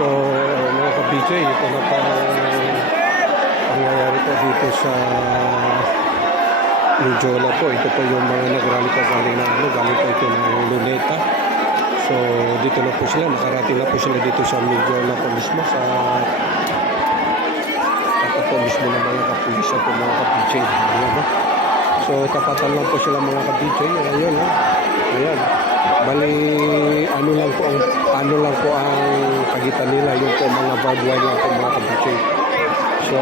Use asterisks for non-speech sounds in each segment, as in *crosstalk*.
So, mga ka-BJ, ito na po ang pangyayari po dito sa Nijola po. Ito po yung mga nagrally po galing na ano, galing po ito ng Luneta. So, dito na po sila. Nakarating na po sila dito sa Nijola po mismo sa tapat po mismo ng mga kapulisan po mga ka-BJ. So, tapatan lang po sila mga ka-BJ. Ayan, no? Ayan. Bali, ano lang po ang ano lang po ang pagitan nila yung po mga barbed wire lang po mga ka-BJ. So,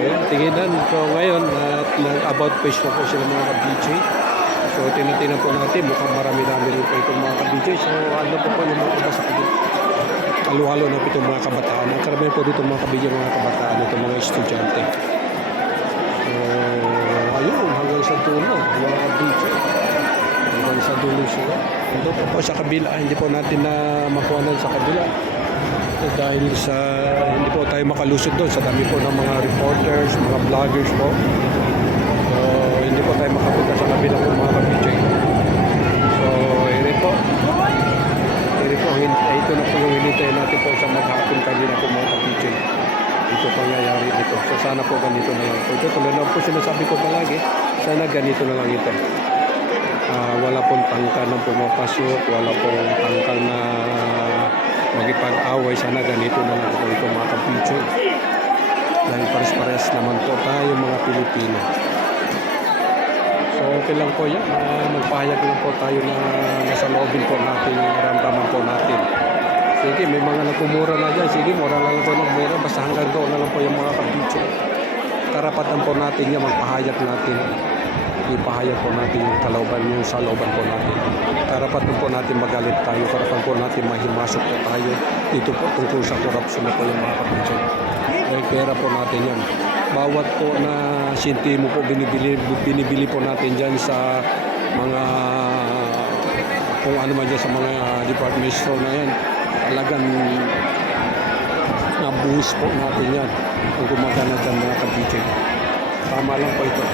yan, tinginan. So, ngayon, at nag-about face na po sila mga ka-BJ. So, tinatingnan po natin, mukhang marami-rami rin po itong mga ka-BJ. So, ano po po yung mga iba sa kanila. Halo-halo na po itong mga kabataan. Ang karamihan po dito mga ka-BJ, mga kabataan, itong mga estudyante. So, ayun, hanggang sa dulo, mga ka-BJ. Sa dulo sila. Ito po po sa kabila, hindi po natin na makuha sa kabila. Eh, dahil sa hindi po tayo makalusot doon sa dami po ng mga reporters, mga vloggers po. So, hindi po tayo makapunta sa kabila po mga ka-BJ. So, ito po. Ito po, hin- ito na po yung hinintay natin po sa maghapon kanina po mga ka-BJ. Ito pangyayari dito. So, sana po ganito na lang po. Ito, tulad na po sinasabi ko palagi, sana ganito na lang ito. Ah, wala pong tangka na pumapasok, wala pong tangka na magipag-away. Sana ganito na lang po ito mga kapitso. Dahil pares-pares naman po tayo mga Pilipino. So okay lang po yan. Uh, magpahayag lang po tayo na nasa loobin po natin, ramdaman po natin. Sige, may mga nagkumura na dyan. Sige, mura lang po ng mura. Basta hanggang doon na lang po yung mga kapitso. Karapatan po natin yan, magpahayag natin ipahayag po natin yung kalooban yung sa looban po natin. Karapatan po natin magalit tayo, karapatan po natin mahimasok po tayo. Dito po tungkol sa korupsyon na po yung mga kapatid. May pera po natin yan. Bawat po na sintimo po binibili, binibili po natin dyan sa mga kung ano man dyan sa mga department store na yan. Talagang nabuhos po natin yan kung gumagana dyan mga kabitid. Tama lang po ito.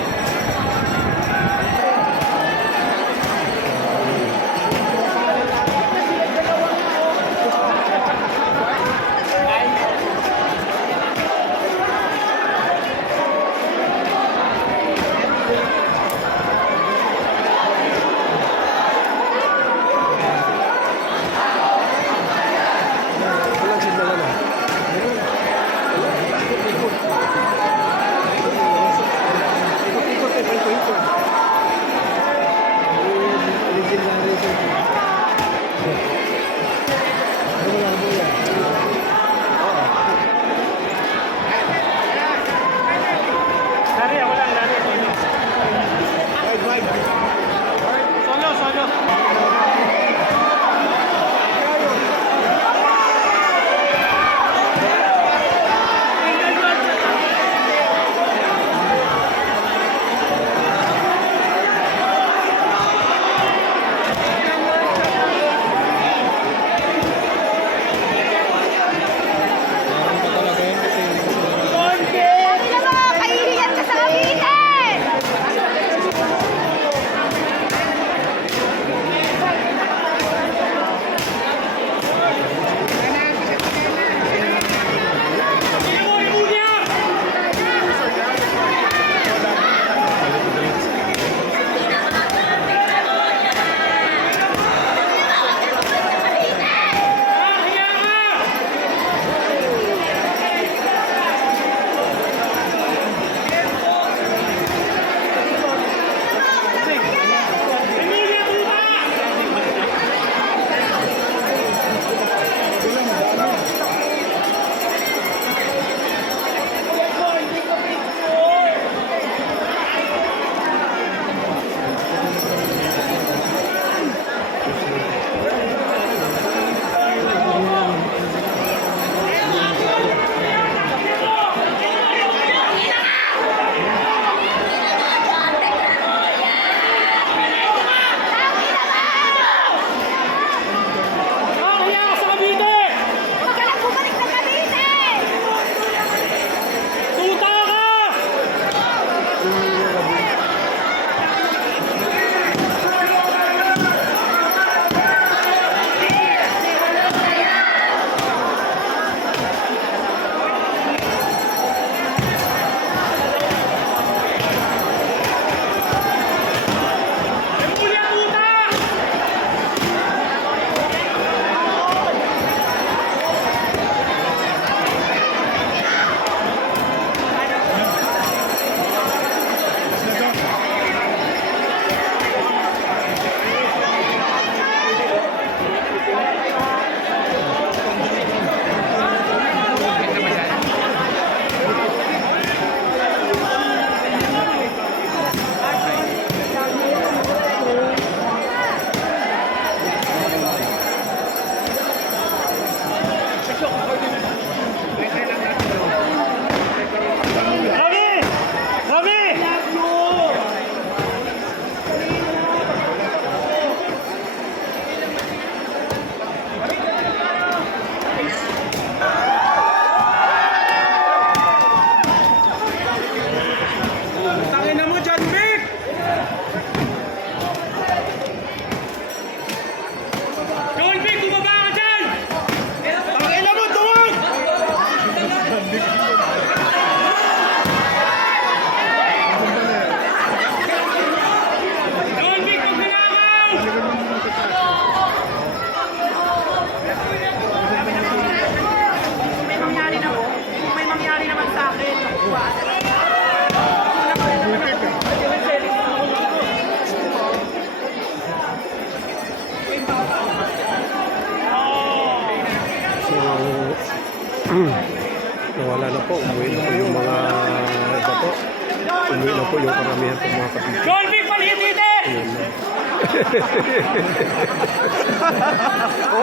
Umuwi na po yung karamihan po mga kapitbahay. Dolby, palitite! Ayun *laughs* na.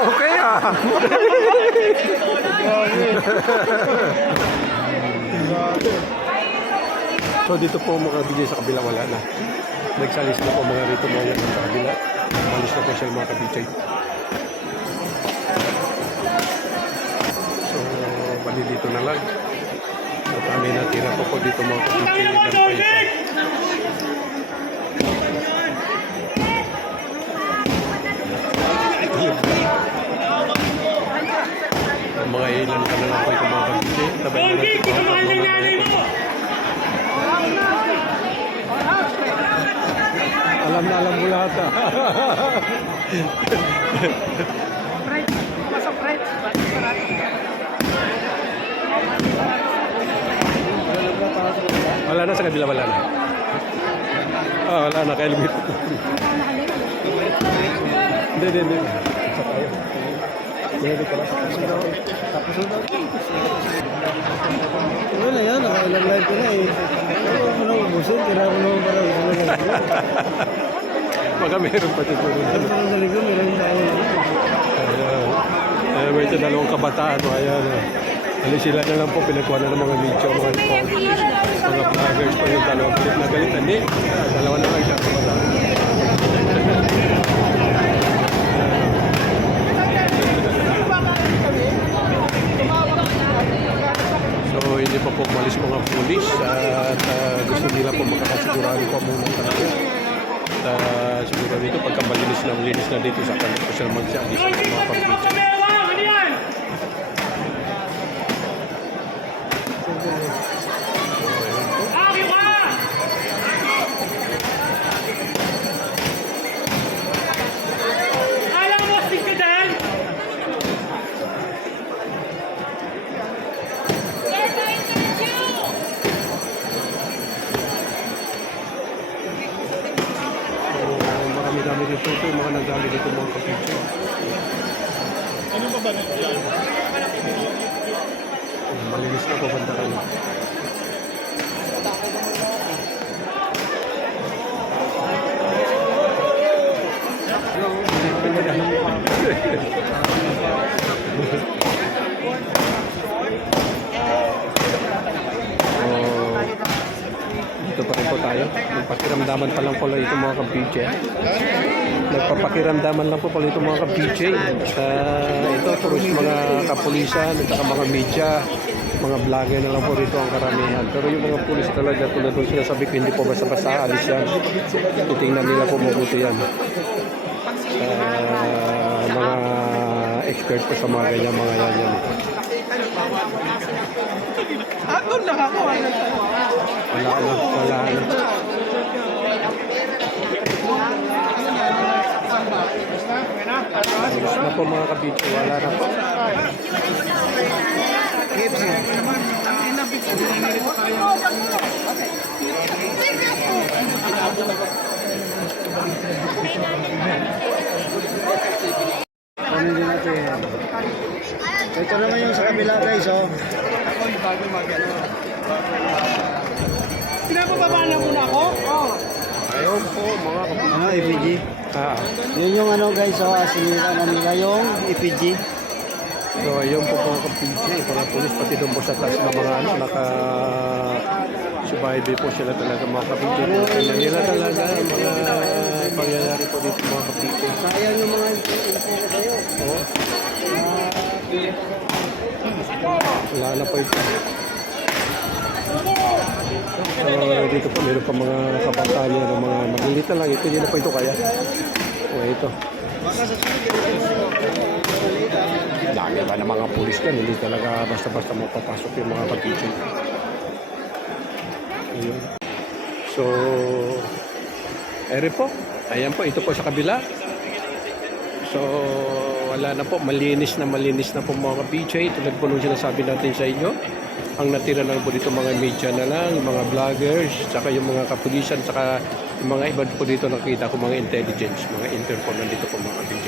okay ah. so dito po mga DJ sa kabila wala na. Nagsalis na po mga rito mga sa kabila. Malis na po siya mga ka-DJ. So bali dito na lang. So kami natira po po dito mga ka-DJ. Tangin mo, Ilan pa Dolby! ito. Mga ilan ka na lang po ito mga ka-DJ. Tabay na natin po. ng nanay mo! Alam na alam mo lahat ah. *laughs* wala na sa kabila, wala na. Ah, wala na, lumipit. Hindi, hindi, hindi. Isa tayo. Hindi, pala. Tapos na daw. Wala yan, nakailang live ko na eh. Ano mo na ubusin, kailangan mo naman para ubusin na ko. Baka meron pa dito. Ano sa likod, meron tayo. Ayan. Ayan, ito dalawang kabataan. o, Ayan. Ano sila na lang po, pinagkuha na ng mga medyo, mga phone. Mga vloggers po yung dalawang pilit na galit. Hindi, dalawa na lang siya. So, hindi pa po umalis mga pulis at ah, gusto nila po makakasigurado po muna talaga. At uh, siguro dito, pagka malinis na malinis na dito sa kanila po mag-alis sa Dolby, mga pag dito pa rin po tayo. Nagpakiramdaman pa lang pala ito mga ka-BJ. Nagpapakiramdaman lang po pala ito mga ka-BJ. Sa ito, puros mga kapulisan at saka mga media, mga vlogger na lang po rito ang karamihan. Pero yung mga pulis talaga, tulad doon sinasabi ko, hindi po basta-basta alis yan. Titingnan nila po mabuti yan. Sa mga expert po sa mga ganyan, mga yan yan. Wala na, wala na. Ayos na po mga kabitso, wala na po. KFC. Ano Ito naman yung sa kabila guys, oh. Pinapababa na muna ako? Oo. Ayun po mga kabitso. Ano, EPG. Ah, Yun yung ano guys, oh. Asinira na nila yung EPG. so ayun po mga kabitso, mga pulis pati doon po sa taas ng mga ano, naka survive po sila talaga mga kabitso. Kanya nila talaga mga pangyayari po dito mga kabitso. Sayang yung mga info ko sa'yo. Oo. Wala na po ito. So, dito po meron pa mga kapantalya ng mga maliliit na lang. Ito, hindi na po ito kaya. O, ito. Dami pa ng mga pulis dyan. Hindi talaga basta-basta mapapasok yung mga kapitso. Ayun. So, ere po. Ayan po, ito po sa kabila. So, wala na po. Malinis na malinis na po mga BJ. Tulad po nung sinasabi natin sa inyo. Ang natira lang po dito mga media na lang, mga vloggers, saka yung mga kapulisan, saka yung mga iba po dito nakita ko mga intelligence, mga intern po nandito po mga BJ.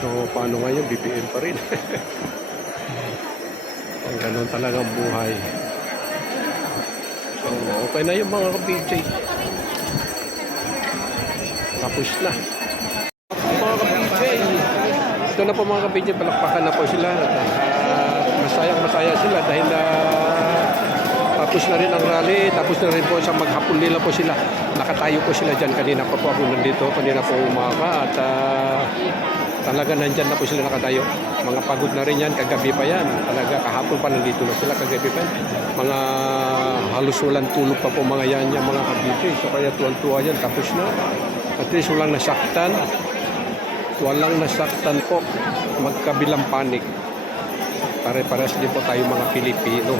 So, paano ngayon? BPM pa rin. *laughs* Ang ganun talaga ang buhay. So, okay na yung mga ka-BJ. Tapos na. Ito na po mga ka-BJ. Palakpakan na po sila. Ah, masayang masaya sila dahil na tapos na rin ang rally. Tapos na rin po sa maghapon nila po sila. Nakatayo po sila dyan. Kanina pa po ako nandito. Kanina po umaga. At ah, talaga nandyan na po sila nakatayo. Mga pagod na rin yan. Kagabi pa yan. Talaga kahapon pa nandito na sila. Kagabi pa yan. Mga halos walang tulog pa po mga yan. Yung mga ka-BJ. So kaya tuwan-tuwa yan. Tapos na. At least walang nasaktan. Walang nasaktan po. Magkabilang panik. Pare-pares din po tayo mga Pilipino.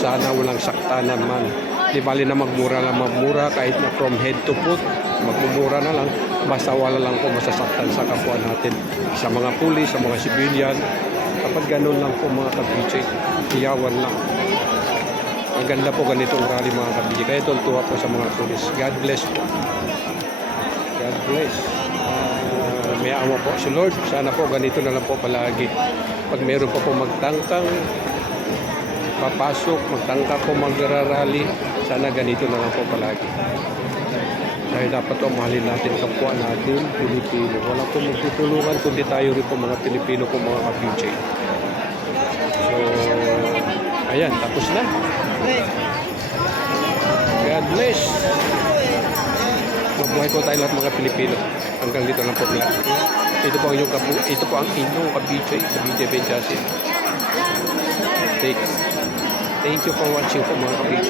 Sana walang sakta naman. Di bali na magmura lang magmura kahit na from head to foot. Magmumura na lang. Basta wala lang po masasaktan sa kapwa natin. Sa mga pulis, sa mga civilian. Kapag ganun lang po mga kabijay, iyawan lang. Ang ganda po ganitong rally mga kabijay. Kaya tuwa po sa mga pulis. God bless po. God bless. May awa po si Lord. Sana po ganito na lang po palagi. Pag meron pa po magtangkang, papasok, magtangka po magrarally, sana ganito na lang po palagi. Dahil dapat po mahalin natin kapwa natin, Pilipino. Wala po magtutulungan kundi tayo rin po mga Pilipino po mga ka-PJ. So, ayan, tapos na. God bless. Mabuhay po tayo lahat mga Pilipino. Hanggang dito lang po pala. Ito po ang inyong kabu ito po ang inyong ka-BJ, ka-BJ Benjasin. Thank, thank you for watching po mga ka-BJ.